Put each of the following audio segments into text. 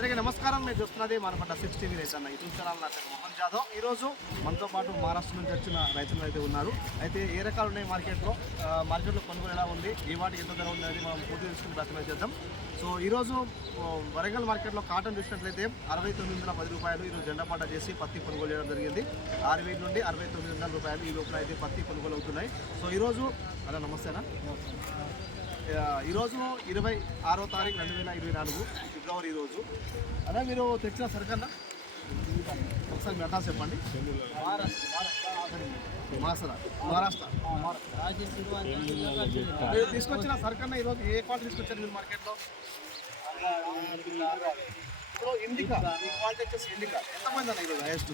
అందరికీ నమస్కారం. మీరు చూస్తున్నది మనపట్ల సిక్స్ టీవీ రైతు అన్న ఈ ఛానల్ నా మోహన్ జాదవ్. ఈరోజు మనతో పాటు మహారాష్ట్ర నుంచి వచ్చిన రైతులు అయితే ఉన్నారు. అయితే ఏ రకాలు ఉన్నాయి మార్కెట్లో? మార్కెట్లో కొనుగోలు ఎలా ఉంది? ఏ వాటికి ఎంత ధర ఉంది అనేది మనం పూర్తి తీసుకుని ప్రయత్నం చేద్దాం. సో ఈరోజు వరంగల్ మార్కెట్లో కాటన్ చూసినట్లయితే అరవై తొమ్మిది వందల పది రూపాయలు ఈరోజు జెండా పంట చేసి పత్తి కొనుగోలు చేయడం జరిగింది. ఆరు వేల నుండి అరవై తొమ్మిది వందల రూపాయలు ఈ లోపల అయితే పత్తి కొనుగోలు అవుతున్నాయి. సో ఈరోజు అలా నమస్తేనా ఈరోజు ఇరవై ఆరో తారీఖు రెండు వేల ఇరవై నాలుగు ఫిబ్రవరి ఈరోజు అదే మీరు తెచ్చిన సరికన్నా? ఒకసారి మీ అడ్రస్ చెప్పండి. మహారాష్ట్ర. మహారాష్ట్ర. మీరు తీసుకొచ్చిన సరికన్నా ఈరోజు ఏ క్వాలిటీ తీసుకొచ్చారు మీరు మార్కెట్లో? ఇప్పుడు ఇండికా. ఈ క్వాలిటీ వచ్చేసి ఇండికా. ఎంతమంది అన్న ఈరోజు హైయెస్ట్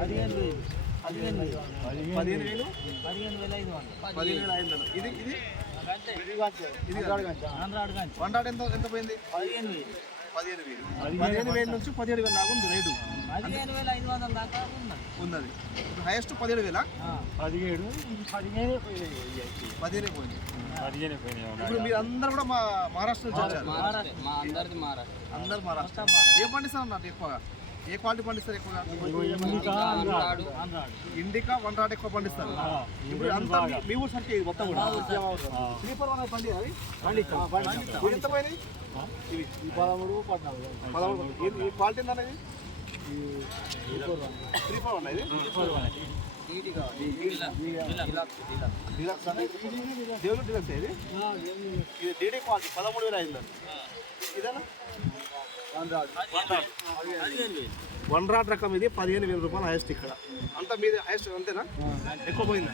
పదిహేను పదిహేను వేలు. పదిహేను పదిహేను వేల. ఐదు వందలు పదిహేను వేల ఐదు వందలు. ఇది ఇది? వన్ డాట్ ఎంత ఎంత పోయింది పదిహేను వేలు పదిహేను నుంచి పదిహేడు వేల దాకా ఉంది రేటు పదిహేను వేల ఐదు వందల దాకా ఉన్నది హైయెస్ట్ పదిహేడు వేల పదిహేడు పదిహేను పదిహేనే పోయింది పదిహేను పోయినాయి ఇప్పుడు మీరు అందరు కూడా మా మహారాష్ట్ర నుంచి వచ్చారు మహారాష్ట్ర మా అందరిది మహారాష్ట్ర అందరు మహారాష్ట్ర ఏం పండిస్తారు అన్నట్టు ఎక్కువగా ఏ క్వాలిటీ పండిస్తారు ఎక్కువగా ఇండికా వన్ రాట్ ఎక్కువ పండిస్తారు ఇప్పుడు అంతా మీ- ఊరు సరికి మొత్తం కూడా స్లీపర్ వన్ పండి అది ఇవి ఎంత పోయినాయి ఇవి పదమూడు పద్నాలుగు పదమూడు ఈ- క్వాలిటీ అనేది త్రీ ఫోర్ అనేది దేవుడు డిలక్స్ ఇది ఇది డీడీ క్వాలిటీ పదమూడు వేల ఐదు ఇదేనా వన్ రాట్ రకం ఇది పదిహేను వేల రూపాయలు హైయెస్ట్ ఇక్కడ. అంతా మీది హైయెస్ట్ అంతేనా? ఎక్కువ పోయిందా?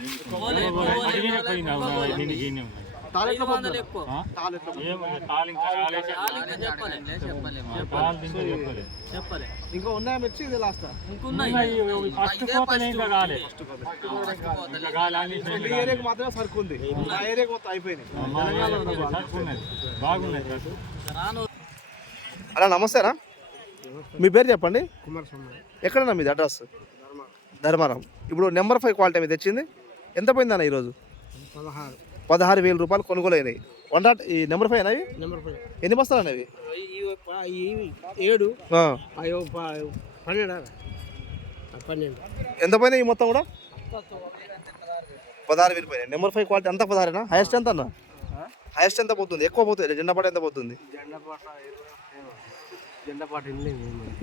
ఇంకా ఉన్నాయా మిర్చి? ఇది లాస్ట్ మీ ఏరియాకి మాత్రమే సరుకు ఉంది. మా ఏరియాకి మొత్తం కాదు రాను అలా నమస్తేనా? మీ పేరు చెప్పండి. ఎక్కడన్నా మీది అడ్రస్? ధర్మారం. ఇప్పుడు నెంబర్ ఫైవ్ క్వాలిటీ మీద తెచ్చింది. ఎంత పోయిందన్న ఈరోజు? పదహారు. పదహారు వేల రూపాయలు కొనుగోలు అయినాయి వన్ డాట్ ఈ నెంబర్ ఫైవ్ అనేవి నెంబర్ ఫైవ్. ఎన్ని బస్తాలు అనేవి ఏడు. పన్నెండు ఎంత పోయినాయి ఈ మొత్తం కూడా? పదహారు వేలు పోయినాయి. నెంబర్ ఫైవ్ క్వాలిటీ అంతా పదహారేనా? హైయెస్ట్ ఎంత అన్న? హైయెస్ట్ ఎంత పోతుంది? ఎక్కువ పోతుంది. జెండా పాట ఎంత పోతుంది?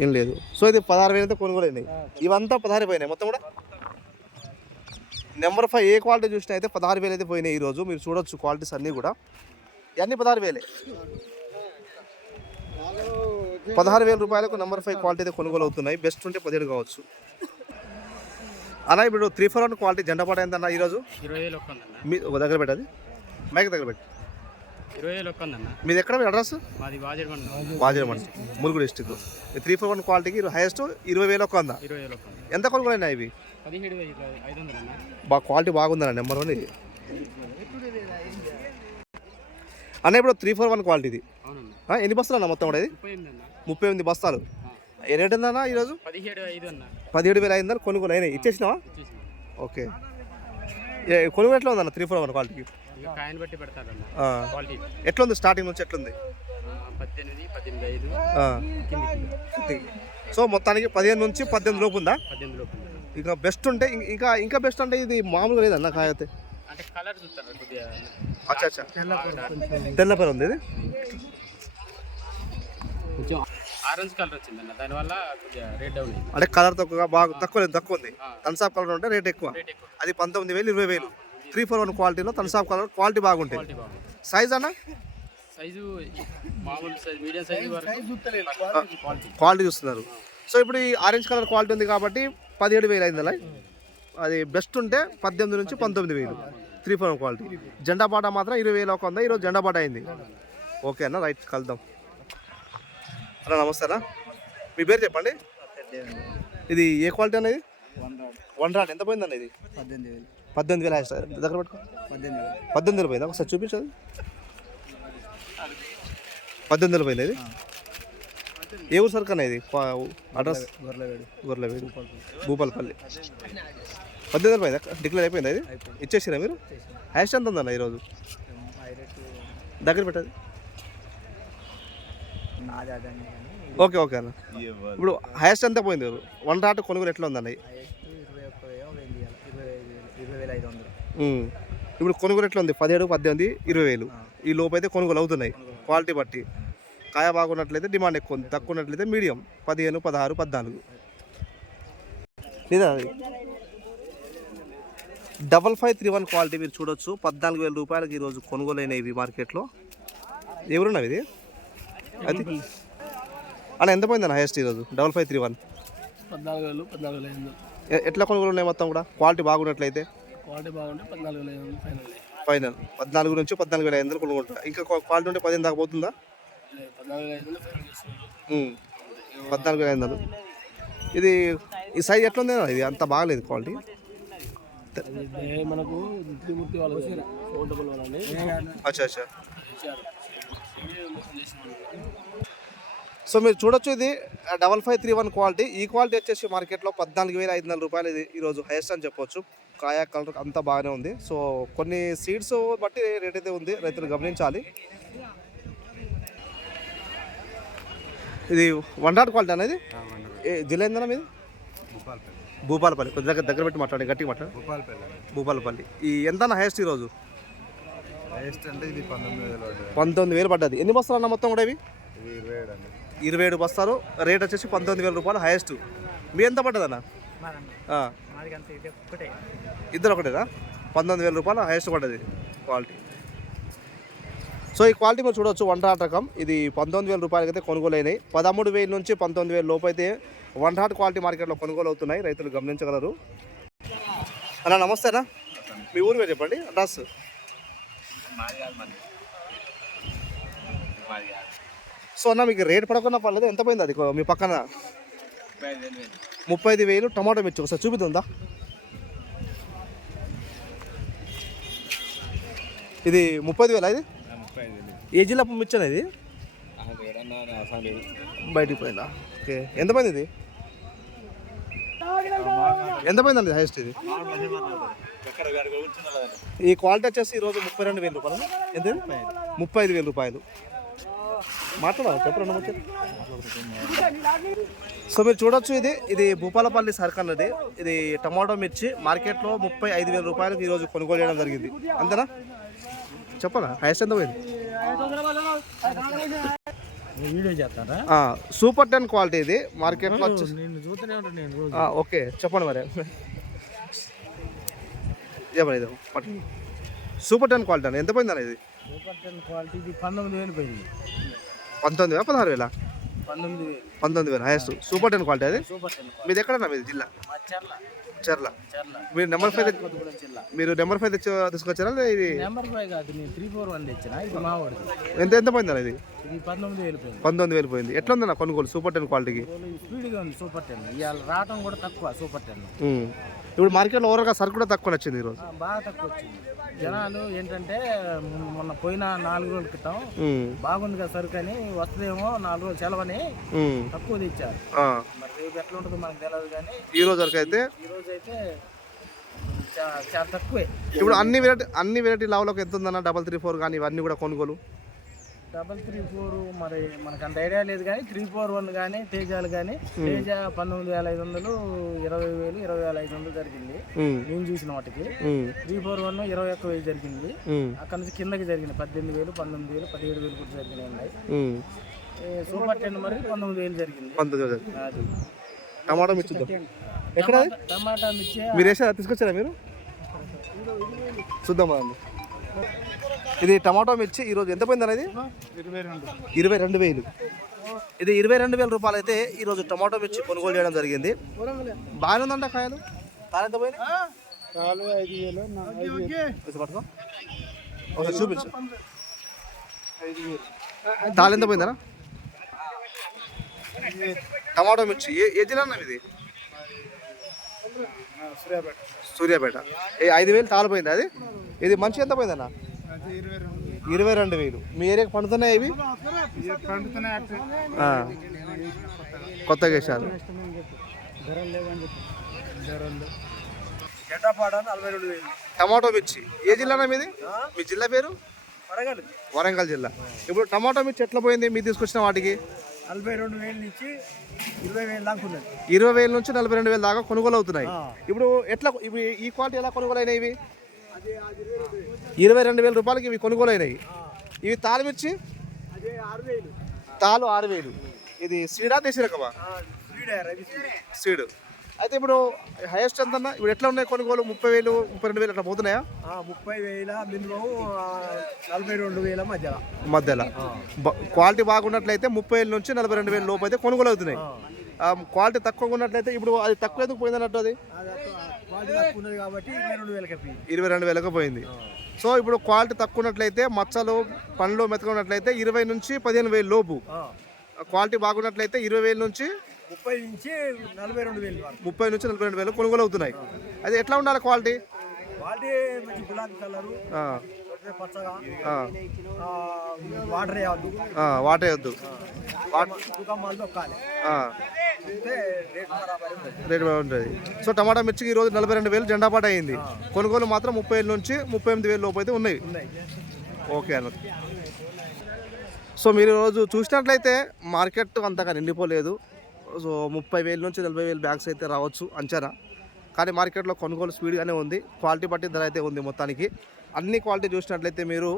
ఏం లేదు. సో ఇది పదహారు వేలు అయితే కొనుగోలు అయినాయి ఇవంతా పదహారు పోయినాయి మొత్తం కూడా? నెంబర్ ఫైవ్ ఏ క్వాలిటీ చూసినా అయితే పదహారు వేలు అయితే పోయినాయి ఈరోజు. మీరు చూడొచ్చు క్వాలిటీస్ అన్నీ కూడా. ఇవన్నీ పదహారు వేలే. పదహారు వేల రూపాయలకు నెంబర్ ఫైవ్ క్వాలిటీ అయితే కొనుగోలు అవుతున్నాయి బెస్ట్ ఉంటే పదిహేడు కావచ్చు. అన్న ఇప్పుడు త్రీ ఫోర్ వన్ క్వాలిటీ జెండా పాట ఎంత అన్న ఈరోజు? మీ దగ్గర పెట్టది మైక్ దగ్గర పెట్టి. మీది ఎక్కడ address? Vajaramandi Mulugu district. Three four one క్వాలిటీకి హైయెస్ట్ ఇరవై వేలు ఒక వంద ఎంత కొనుగోలు అయినాయి ఇవి? బాగా క్వాలిటీ బాగుందన్న నెంబర్ వన్ ఇది. అన్న ఇప్పుడు త్రీ ఫోర్ వన్ క్వాలిటీ ఇది ఎన్ని బస్తాలు అన్న మొత్తం కూడా ఇది? ముప్పై ఎనిమిది బస్తాలు. ఏ రేట్ ఉందన్న ఈరోజు? పదిహేడు వేల ఐదు వందలు. కొనుగోలు అయినాయి. ఇచ్చేసినావా? ఇచ్చేసి ఓకే. కొనుగోలు ఎట్లా ఉందన్న త్రీ ఫోర్ వన్ క్వాలిటీకి? కాయను బట్టి పెడతారన్న. ఆ, క్వాలిటీ. ఎట్లా ఉంది స్టార్టింగ్ నుంచి ఎట్లుంది? పద్దెనిమిది పద్దెనిమిది ఐదు ఆ, కిందికి. సో మొత్తానికి పదిహేను నుంచి పద్దెనిమిది లోపు ఉందా? పద్దెనిమిది లోపు ఉందన్న. ఇంకా బెస్ట్ ఉంటే ఇంకా ఇంకా బెస్ట్ అంటే ఇది మామూలుగా లేదన్న కాయతే? అంటే కలర్ చూస్తారు కొద్దిగా? అచ్చా అచ్చా. తెల్ల పేరు ఉంది ఇది? కొంచెం ఆరెంజ్ కలర్ వచ్చిందన్న. దానివల్ల కొద్దిగా రేట్ డౌన్ అయింది. అంటే కలర్ తక్కువ బాగా తక్కువ లేదు తక్కువ ఉంది. తన్సాప్ కలర్ ఉంటే రేట్ ఎక్కువ. అది పంతొమ్మిది వేలు ఇరవై వేలు. త్రీ ఫోర్ వన్ క్వాలిటీలో తన్సాప్ కలర్ క్వాలిటీ బాగుంటాయి బాగుంది సైజ్ అన్న? సైజు మామూలు సైజ్ మీడియం సైజు వరకు. క్వాలిటీ క్వాలిటీ చూస్తున్నారు. సో ఇప్పుడు ఈ ఆరెంజ్ కలర్ క్వాలిటీ ఉంది కాబట్టి పదిహేడు వేలు అయింది అలా. అది బెస్ట్ ఉంటే పద్దెనిమిది నుంచి పంతొమ్మిది వేలు. Three four one quality. జెండా పాట మాత్రం ఇరవై వేలు ఒక వంద ఈరోజు జెండా పాట అయింది. ఓకే అన్న రైట్ కలుద్దాం. అన్న నమస్తే అన్న. మీ పేరు చెప్పండి. ఇది ఏ క్వాలిటీ అనేది వన్ రాట్ ఎంత పోయింది అన్న ఇది? పద్దెనిమిది వేలు. పద్దెనిమిది వేల దగ్గర పెట్టుకో. పద్దెనిమిది వేలు పద్దెనిమిది వేలు పోయిందా? ఒకసారి చూపించదు పద్దెనిమిది వేలు పోయింది ఇది? ఏ ఊరు సరుకు అన్న ఇది? అడ్రస్? గొర్రెలవేడు. భూపాలపల్లి. పద్దెనిమిది వేలు పోయిందా? డిక్లేర్ అయిపోయిందా ఇది? ఇచ్చేసిరా మీరు? హైయెస్ట్ ఎంత ఉందన్న ఈరోజు? దగ్గర పెట్టదు. ఓకే ఓకే అన్న. ఇప్పుడు హైయెస్ట్ ఎంత పోయింది? వన్ రాట్ కొనుగోలు ఎట్లా ఉందన్న హైయెస్ట్ ఇరవై ఒక్క వేలు ఒక వెయ్యి ఇవ్వాలి. ఇరవై ఐదు వేలు ఇరవై వేల ఐదు వందలు ఉమ్. ఇప్పుడు కొనుగోలు ఎట్లా ఉంది పదిహేడు పద్దెనిమిది ఇరవై వేలు ఈ లోపు అయితే కొనుగోలు అవుతున్నాయి క్వాలిటీ బట్టి. కాయ బాగున్నట్లయితే డిమాండ్ ఎక్కువ ఉంది. తక్కువ ఉన్నట్లయితే మీడియం. పదిహేను పదహారు పద్నాలుగు. లేదా? అది double five three one quality మీరు చూడొచ్చు. పద్నాలుగు వేల రూపాయలకి ఈరోజు కొనుగోలు అయినాయి ఇవి మార్కెట్లో. ఎవరున్నవి ఇది? అది అన్న ఎంత పోయిందన్న హైయెస్ట్ ఈరోజు? Double five three one. పద్నాలుగు వేలు పద్నాలుగు వేల ఎట్లా కొనుగోలు ఉన్నాయి మొత్తం కూడా? క్వాలిటీ బాగున్నట్లయితే. క్వాలిటీ బాగుంటే పద్నాలుగు వేల ఐదు వందలు ఫైనల్. ఫైనల్. పద్నాలుగు నుంచి పద్నాలుగు వేల ఐదు వందలు కొనుక్కుంటా ఇంకా క్వా- క్వాలిటీ ఉంటే పదిహేను దాకా పోతుందా? పద్నాలుగు వేల ఐదు వందలు ఫైనల్ చేస్తున్నారు. ఉమ్. పద్నాలుగు వేల ఐదు వందలు. ఇది ఈ సైజ్ ఎట్లా ఉంది ఇది అంత బాగలేదు క్వాలిటీ. మనకు వాళ్ళు వాళ్ళని అచ్చా అచ్చా. సో మీరు చూడొచ్చు ఇది. Double five three one quality. ఈ క్వాలిటీ వచ్చేసి మార్కెట్లో పద్నాలుగు వేల ఐదు వందల రూపాయలు ఇది ఈరోజు హైయెస్ట్ అని చెప్పొచ్చు. కాయ కలర్ అంతా బాగానే ఉంది. సో కొన్ని సీడ్స్ బట్టి రేట్ అయితే ఉంది. రైతులు గమనించాలి. ఇది వన్ డాట్ క్వాలిటీ అనేది జిల్లా ఏందన్నా మీది? భూపాలపల్లి. కొద్ది దగ్గర దగ్గర పెట్టి మాట్లాడండి గట్టిగా మాట్లాడు భూపాలపల్లి ఈ ఎంత హైయెస్ట్ ఈరోజు? హైయెస్ట్ అంటే ఇది పంతొమ్మిది వేలు పడ్డది. ఎన్ని బస్తాలు అన్న మొత్తం కూడా ఇవి? ఇరవై ఏడు బస్తాలు. రేట్ వచ్చేసి పంతొమ్మిది వేల రూపాయలు హైయెస్ట్ మీ ఎంత పడ్డదన్న? ఇద్దరు ఒకటేనా? పంతొమ్మిది వేల రూపాయలు హైయెస్ట్ పడ్డది క్వాలిటీ. సో ఈ క్వాలిటీ మీరు చూడొచ్చు వన్ రకం ఇది పంతొమ్మిది వేల రూపాయలకి అయితే కొనుగోలు అయినాయి పదమూడు వేల నుంచి పంతొమ్మిది వేల లోపు అయితే వన్ హాట్ క్వాలిటీ మార్కెట్లో కొనుగోలు అవుతున్నాయి రైతులు గమనించగలరు. అన్న నమస్తే అన్న. మీ ఊరు పేరు చెప్పండి. అడ్రస్. సో అన్న మీకు రేట్ పడకుండా పర్లేదు? ఎంత పోయింది అది? మీ పక్కన. ముప్పై ఐదు వేలు టమాటో మిర్చి ఒకసారి చూపిద్దా ఇది ముప్పై ఐదు వేలా ఇది? ఏ జిల్లా మిర్చి అనేది బయటికి పోయిందా? ఓకే. ఎంతమంది ఇది? ఎంత అండి హైయెస్ట్ ఇది? ఈ క్వాలిటీ వచ్చేసి ఈరోజు ముప్పై రెండు వేల రూపాయలు. ఎంత ముప్పై ఐదు వేల రూపాయలు. మాట్లాడా చెప్పండి సో మీరు చూడొచ్చు ఇది. ఇది భూపాలపల్లి సర్కిల్ ఇది ఇది టమాటో మిర్చి. మార్కెట్లో ముప్పై ఐదు వేల రూపాయలకు ఈరోజు కొనుగోలు చేయడం జరిగింది. అంతేనా? చెప్పనా హైయెస్ట్ ఎంత పోయింది? వీడియో చేస్తారా? ఆ, సూపర్ టెన్ క్వాలిటీ ఇది. మార్కెట్లో ఓకే. చెప్పండి మరి. చెప్పండి ఇది. సూపర్ టెన్ క్వాలిటీ ఎంత పోయింది ఇది? సూపర్ టెన్ క్వాలిటీ పంతొమ్మిది వేలు పోయింది. పంతొమ్మిది వేల పదహారు వేల. పంతొమ్మిది వేలు. హైయెస్ట్ సూపర్ టెన్ క్వాలిటీ అది? మీది ఎక్కడన్నా మీది జిల్లా? చెర్ల. మీరు నెంబర్ ఫైవ్ మీరు నెంబర్ ఫైవ్ తెచ్చి తీసుకొచ్చారా ఇది? నెంబర్ ఫైవ్ కాదు నేను త్రీ ఫోర్ వన్ తెచ్చిన. ఇది ఎంత ఎంత పోయింది ఇది? పంతొమ్మిది వేలు పోయింది. పంతొమ్మిది వేలు పోయింది. ఎట్లా ఉందన్న కొనుగోలు సూపర్ టెన్ క్వాలిటీకి స్పీడ్గా ఉంది సూపర్ టెన్ ఇవాళ రావటం కూడా తక్కువ సూపర్ టెన్. ఇప్పుడు మార్కెట్లో ఓవర్గా సరుకు కూడా తక్కువ నచ్చింది ఈరోజు బాగా తక్కువ వచ్చింది జనాలు ఏంటంటే మొన్న పోయిన నాలుగు రోజుల క్రితం. బాగుంది కదా సరుకు అని వస్తుందేమో నాలుగు రోజులు సెలవని. తక్కువ తెచ్చారు. మరి రేపు ఎట్లా ఉంటుందో మనకు తెలియదు కానీ ఈ రోజు వరకు అయితే ఈ రోజు అయితే చాలా తక్కువే ఇప్పుడు అన్ని వెరైటీ అన్ని వెరైటీ లావులకు ఎంత ఉందన్న డబల్ త్రీ ఫోర్ కానీ ఇవన్నీ కూడా కొనుగోలు డబల్ త్రీ ఫోర్ మరి మనకు అంత ఐడియా లేదు కానీ త్రీ ఫోర్ వన్ కానీ తేజాలు కానీ తేజ పంతొమ్మిది వేల ఐదు వందలు ఇరవై వేలు ఇరవై వేల ఐదు వందలు జరిగింది. నేను చూసిన వాటికి. త్రీ ఫోర్ వన్ ఇరవై ఒక్క వేలు జరిగింది. అక్కడ నుంచి కిందకి జరిగింది. పద్దెనిమిది వేలు పంతొమ్మిది వేలు పదిహేడు వేలు కూడా జరిగినాయి ఉన్నాయి. సూపర్ టెన్ మరి పంతొమ్మిది వేలు జరిగింది. అది టమాటో మిర్చి ఎక్కడ? టమాటా మిర్చి. మీరు వేసారా? తీసుకొచ్చారా మీరు? చూద్దాం ఇది టమాటో మిర్చి ఈరోజు ఎంత పోయింది అనేది? ఇరవై రెండు వేలు. ఇది ఇరవై రెండు వేల రూపాయలు అయితే ఈరోజు టమాటో మిర్చి కొనుగోలు చేయడం జరిగింది. బాగానే ఉందంట కాయలు? ఎంత పోయింది పట్టుకో. ఒకసారి చూపించు. తాళి ఎంత పోయిందనా టమాటో మిర్చి. ఏ ఏ జిల్లా ఇది సూర్యాపేట. ఏ ఐదు వేలు తాళిపోయింది అది? ఇది మంచి ఎంత పోయిందన్న? ఇరవై రెండు వేలు. మీ ఏరియాకి పండుతున్నాయి ఇవి? రెండు వేలు. టమాటో మిర్చి. ఏ జిల్లా మీది? మీ జిల్లా పేరు? వరగలు. వరంగల్ జిల్లా. ఇప్పుడు టమాటో మీ చెట్ల పోయింది? మీరు తీసుకొచ్చిన వాటికి? నలభై రెండు వేల నుంచి ఇరవై వేలు దాకా ఉన్నది. ఇరవై వేల నుంచి నలభై రెండు వేల దాకా కొనుగోలు అవుతున్నాయి. ఇప్పుడు ఎట్లా ఇవి ఈ క్వాలిటీ ఎలా కొనుగోలు అయినాయి ఇవి ఇరవై రెండు వేల రూపాయలకి ఇవి కొనుగోలు అయినాయి ఇవి ఆరు వేలు. తాలు ఆరు వేలు. ఇది సీడా దేశీ రకమా సీడ్ అయితే ఇప్పుడు హైయెస్ట్ ఎంత అన్న ఇప్పుడు ఎట్లా ఉన్నాయి కొనుగోలు? ముప్పై వేలు ముప్పై రెండు వేలు అట్లా పోతున్నాయా? ముప్పై వేల మినిమం నలభై రెండు వేల మధ్యలో. మధ్యలో. క్వాలిటీ బాగున్నట్లయితే ముప్పై వేల నుంచి నలభై రెండు వేల లోపు అయితే కొనుగోలు అవుతున్నాయి క్వాలిటీ తక్కువగా ఉన్నట్లయితే ఇప్పుడు అది తక్కువ ఎందుకు పోయింది అన్నట్టు అది ఇరవై రెండు వేలకు పోయింది. సో ఇప్పుడు క్వాలిటీ తక్కువ ఉన్నట్లయితే మచ్చలు పండ్లు మెత్తగా ఉన్నట్లయితే ఇరవై నుంచి పదిహేను వేలు లోపు. క్వాలిటీ బాగున్నట్లయితే ఇరవై వేల నుంచి ముప్పై నుంచి నలభై రెండు వేలు ముప్పై నుంచి నలభై రెండు వేలు కొనుగోలు అవుతున్నాయి అది ఎట్లా ఉండాలి క్వాలిటీ? క్వాలిటీ మంచి గులాబీ కలరు పచ్చగా వాటర్ వేయద్దు వాటర్ వేయొద్దు రేట్ బాగుంటుంది సో టమాటా మిర్చికి ఈరోజు నలభై రెండు వేలు జెండా పాట అయింది. కొనుగోలు మాత్రం ముప్పై వేల నుంచి ముప్పై ఎనిమిది వేల లోపు అయితే ఉన్నాయి. ఉన్నాయి. ఓకే అన్న. సో మీరు ఈరోజు చూసినట్లయితే మార్కెట్ అంతగా నిండిపోలేదు. సో ముప్పై వేల నుంచి నలభై వేలు బ్యాగ్స్ అయితే రావచ్చు అంచనా. కానీ మార్కెట్లో కొనుగోలు స్పీడ్గానే ఉంది. క్వాలిటీ బట్టి ధర అయితే ఉంది మొత్తానికి. అన్ని క్వాలిటీ చూసినట్లయితే మీరు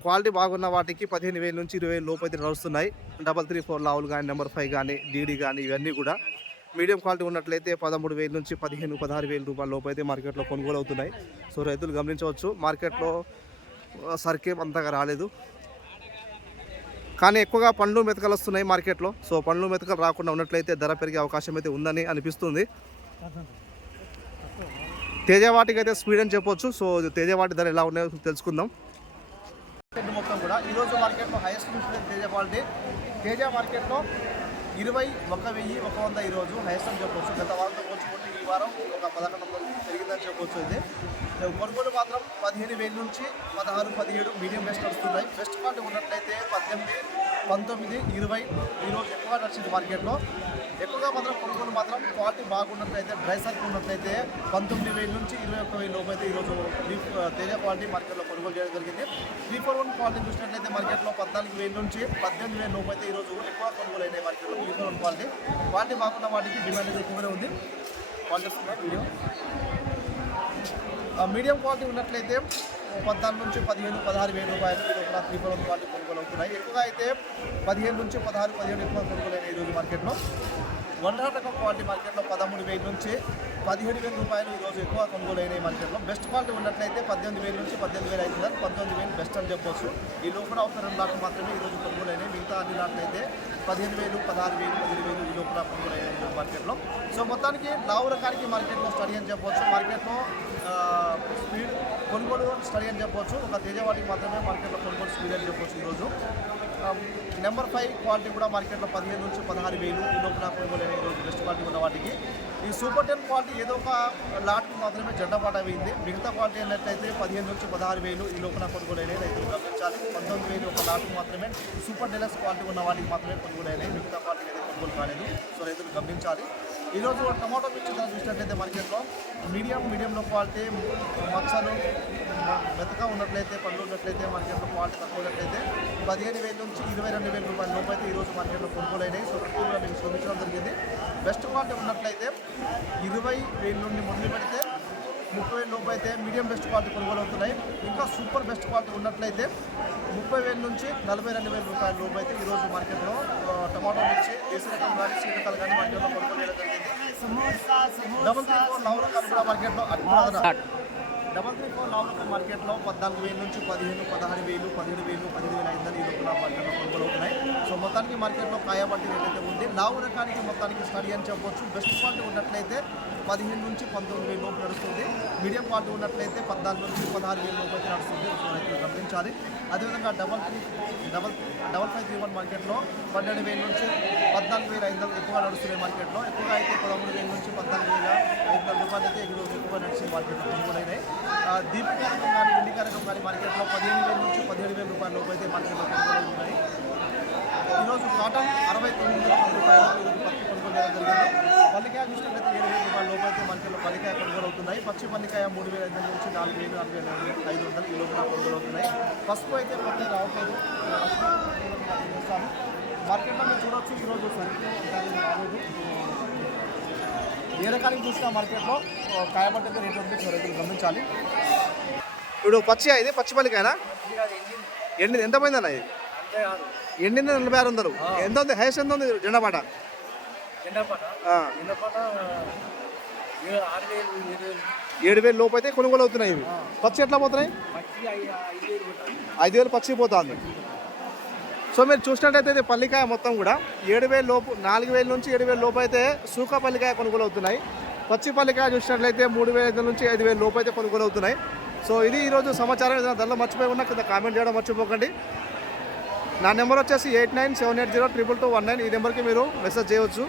క్వాలిటీ బాగున్న వాటికి పదిహేను వేల నుంచి ఇరవై వేలు లోపు అయితే నడుస్తున్నాయి. డబల్ త్రీ ఫోర్ లావులు కానీ నెంబర్ ఫైవ్ కానీ డీడీ కానీ ఇవన్నీ కూడా మీడియం క్వాలిటీ ఉన్నట్లయితే పదమూడు వేల నుంచి పదిహేను పదహారు వేల రూపాయల లోపు అయితే మార్కెట్లో కొనుగోలు అవుతున్నాయి. సో రైతులు గమనించవచ్చు మార్కెట్లో సర్కేం అంతగా రాలేదు. కానీ ఎక్కువగా పండ్లు మెతకలు వస్తున్నాయి మార్కెట్లో. సో పండ్లు మెతకలు రాకుండా ఉన్నట్లయితే ధర పెరిగే అవకాశం అయితే ఉందని అనిపిస్తుంది. తేజవాటికి అయితే స్పీడ్ అని చెప్పొచ్చు. సో తేజవాటి ధర ఎలా ఉన్నాయో తెలుసుకుందాం మొత్తం కూడా ఈరోజు మార్కెట్లో హైయెస్ట్ చూసిన తేజ క్వాలిటీ. తేజ మార్కెట్లో ఇరవై ఒక వెయ్యి ఒక వంద ఈరోజు హైయెస్ట్ అని చెప్పొచ్చు. గత వారంతో పోల్చుకుంటే ఈ వారం ఒక పదకొండు వందలు పెరిగిందని చెప్పొచ్చు ఇది. కొనుగోలు మాత్రం పదిహేను వేల నుంచి పదహారు పదిహేడు మీడియం బెస్ట్ వస్తున్నాయి. బెస్ట్ క్వాలిటీ ఉన్నట్లయితే పద్దెనిమిది పంతొమ్మిది ఇరవై ఈరోజు ఎక్కువ నడిచింది మార్కెట్లో. ఎక్కువగా మాత్రం కొనుగోలు మాత్రం క్వాలిటీ బాగున్నట్లయితే డ్రై సర్క్ ఉన్నట్లయితే పంతొమ్మిది వేల నుంచి ఇరవై ఒక్క వేల లోపు అయితే ఈరోజు తేజ క్వాలిటీ మార్కెట్లో కొనుగోలు చేయడం జరిగింది. త్రీ ఫోర్ వన్ క్వాలిటీ చూసినట్లయితే మార్కెట్లో పద్నాలుగు వేల నుంచి పద్దెనిమిది వేల లోపు అయితే ఈరోజు ఎక్కువ కొనుగోలు అయినాయి మార్కెట్లో three four one quality. Quality బాగున్న వాటికి డిమాండ్ అయితే ఎక్కువగానే ఉంది. క్వాలిటీ వీడియో ఆ మీడియం క్వాలిటీ ఉన్నట్లయితే పద్నాలుగు నుంచి పదిహేను పదహారు వేల రూపాయలు ఈ లోపల త్రీ ఫోర్ క్వాలిటీ కొనుగోలు అవుతున్నాయి. ఎక్కువగా అయితే పదిహేను నుంచి పదహారు పదిహేను ఎక్కువ కొనుగోలు అయినాయి ఈరోజు మార్కెట్లో. వన్ రకం క్వాలిటీ మార్కెట్లో పదమూడు వేల నుంచి పదిహేడు వేల రూపాయలు ఈరోజు ఎక్కువ కొనుగోలు అయినాయి మార్కెట్లో. బెస్ట్ క్వాలిటీ ఉన్నట్లయితే పద్దెనిమిది వేల నుంచి పద్దెనిమిది వేల ఐదు వందలు పంతొమ్మిది వేలు బెస్ట్ అని చెప్పొచ్చు. ఈ లోపల ఒక రెండు లాట్లు మాత్రమే ఈరోజు కొనుగోలు అయినాయి మిగతా అన్ని లాట్లయితే పదిహేను వేలు పదహారు వేలు పదిహేను వేలు ఈ లోపల కొనుగోలు అయినాయి మార్కెట్లో. సో మొత్తానికి లావు రకానికి మార్కెట్లో స్టడీ అని చెప్పొచ్చు. మార్కెట్లో స్పీడ్ కొనుగోలు స్టడీ అని చెప్పొచ్చు. ఒక తేజవాడికి మాత్రమే మార్కెట్లో కొనుగోలు స్పీడ్ అని చెప్పొచ్చు ఈరోజు. Um, నెంబర్ ఫైవ్ క్వాలిటీ కూడా మార్కెట్లో పదిహేను నుంచి పదహారు వేలు ఈ లోపల కొనుగోలు ఈరోజు బెస్ట్ క్వాలిటీ ఉన్న వాటికి. ఈ సూపర్ టెన్ క్వాలిటీ ఏదో ఒక లాట్ మాత్రమే జెండాపాట అయింది మిగతా క్వాలిటీ అయినట్లయితే పదిహేను నుంచి పదహారు వేలు ఈ లోపల కొనుగోలు అయినాయి రైతులు గమనించాలి పంతొమ్మిది వేలు ఒక లాట్కి మాత్రమే సూపర్ డెలక్స్ క్వాలిటీ ఉన్న వాటికి మాత్రమే కొనుగోలు అయినాయి. మిగతా క్వాలిటీ అయితే కొనుగోలు కాలేదు. సో రైతులు గమనించాలి. ఈరోజు టమాటో పిచ్చి ధర చూసినట్లయితే మార్కెట్లో. మీడియం మీడియంలో క్వాలిటీ మచ్చలు మెత్తగా ఉన్నట్లయితే పండ్లు ఉన్నట్లయితే మార్కెట్లో క్వాలిటీ తక్కువ ఉన్నట్లయితే పదిహేను వేల నుంచి ఇరవై రెండు వేల రూపాయల లోపు అయితే ఈరోజు మార్కెట్లో కొనుగోలు అయినాయి సో ఎక్కువగా మీకు చూపించడం జరిగింది. బెస్ట్ క్వాలిటీ ఉన్నట్లయితే ఇరవై వేల నుండి మొదలు పెడితే ముప్పై వేల లోపు అయితే మీడియం బెస్ట్ క్వాలిటీ కొనుగోలు అవుతున్నాయి ఇంకా సూపర్ బెస్ట్ క్వాలిటీ ఉన్నట్లయితే ముప్పై వేల నుంచి నలభై రెండు వేల రూపాయల లోపు అయితే ఈరోజు మార్కెట్లో టమాటో మిర్చి దేశీ రకం కానీ సీరకాలు కానీ మార్కెట్లో కొనుగోలు జరిగింది. డబుల్ త్రీ ఫోర్ లవ్ రకాలు కూడా మార్కెట్లో అద్భుతమైన డబల్ త్రీ ఫోర్ లావు రకం మార్కెట్లో పద్నాలుగు వేల నుంచి పదిహేను పదహారు వేలు పదిహేడు వేలు పదిహేను వేల ఐదు వందలు ఈ లోపల మార్కెట్లో కొనుగోలు అవుతున్నాయి. సో మొత్తానికి మార్కెట్లో కాయబట్టి రేట్ అయితే ఉంది. లావు రకానికి మొత్తానికి స్టడీ అని చెప్పొచ్చు. బెస్ట్ క్వాలిటీ ఉన్నట్లయితే పదిహేను నుంచి పంతొమ్మిది వేల లోపు నడుస్తుంది. మీడియం క్వాలిటీ ఉన్నట్లయితే పద్నాలుగు నుంచి పదహారు వేల లోపు అయితే నడుస్తుంది. రైతులు గమనించాలి. అదేవిధంగా double three double double five three one మార్కెట్లో పన్నెండు వేల నుంచి పద్నాలుగు వేల ఐదు వందలు ఎక్కువగా నడుస్తున్నాయి మార్కెట్లో. ఎక్కువగా అయితే పదమూడు వేల నుంచి పద్నాలుగు వేల ఐదు వందల రూపాయలు అయితే ఈరోజు ఎక్కువ నడిచే మార్కెట్లో కొనుగోలైనాయి. దీపకారకం కానీ వెండికారకం కానీ మార్కెట్లో పదిహేను వేల నుంచి పదిహేడు వేల రూపాయల లోపు అయితే మార్కెట్లో కొనుగోలు ఉన్నాయి. ఈరోజు కాటన్ అరవై తొమ్మిది వందల రూపాయలు పత్తి కొనుగోలు చేయడం జరిగింది. పల్లికాయ చూసినట్లయితే ఏడు వేల అయితే మార్కెట్లో పల్లికాయ కొనుగోలు అవుతున్నాయి పచ్చి పల్లికాయ మూడు వేల ఐదు నుంచి నాలుగు వేలు నాలుగు వేల ఐదు వందలు ఈ లోపల కొనుగోలు అవుతున్నాయి పసుపు అయితే పత్తి రావట్లేదు. చేస్తాను మార్కెట్లో మీరు చూడొచ్చు ఈరోజు ఏ రకానికి చూసినా మార్కెట్లో కాయబట్టి అయితే రేట్ ఉంటుంది రైతులు గమనించాలి. ఇప్పుడు పచ్చి ఇది పచ్చి పల్లికాయనా ఎండింది. ఎంత అన్న ఇది? ఎండింది నలభై ఆరు వందలు. ఎంత ఉంది? హైస్ ఎంత ఉంది? జెండాపాట ఎండపాట ఆ, ఎండపాట ఏ- ఆరు వేలు ఏడు వేలు లోపు అయితే కొనుగోలు అవుతున్నాయి ఇవి. పచ్చి ఎట్లా పోతున్నాయి? ఐదు వేలు పచ్చి పోతుంది. సో మీరు చూసినట్టయితే ఇది పల్లికాయ మొత్తం కూడా. ఏడు వేల లోపు నాలుగు వేల నుంచి ఏడు వేల లోపు అయితే సూకా పల్లికాయ కొనుగోలు అవుతున్నాయి. పచ్చి పల్లికాయ చూసినట్లయితే మూడు వేల ఐదు నుంచి ఐదు వేల లోపు అయితే కొనుగోలు అవుతున్నాయి. సో ఇది ఈరోజు సమాచారం. ఏదైనా ధరలో మర్చిపోయి ఉన్నా కింద కామెంట్ చేయడం మర్చిపోకండి. నా నెంబర్ వచ్చేసి eight nine seven eight zero triple two one nine. ఈ నెంబర్కి మీరు మెసేజ్ చేయవచ్చు.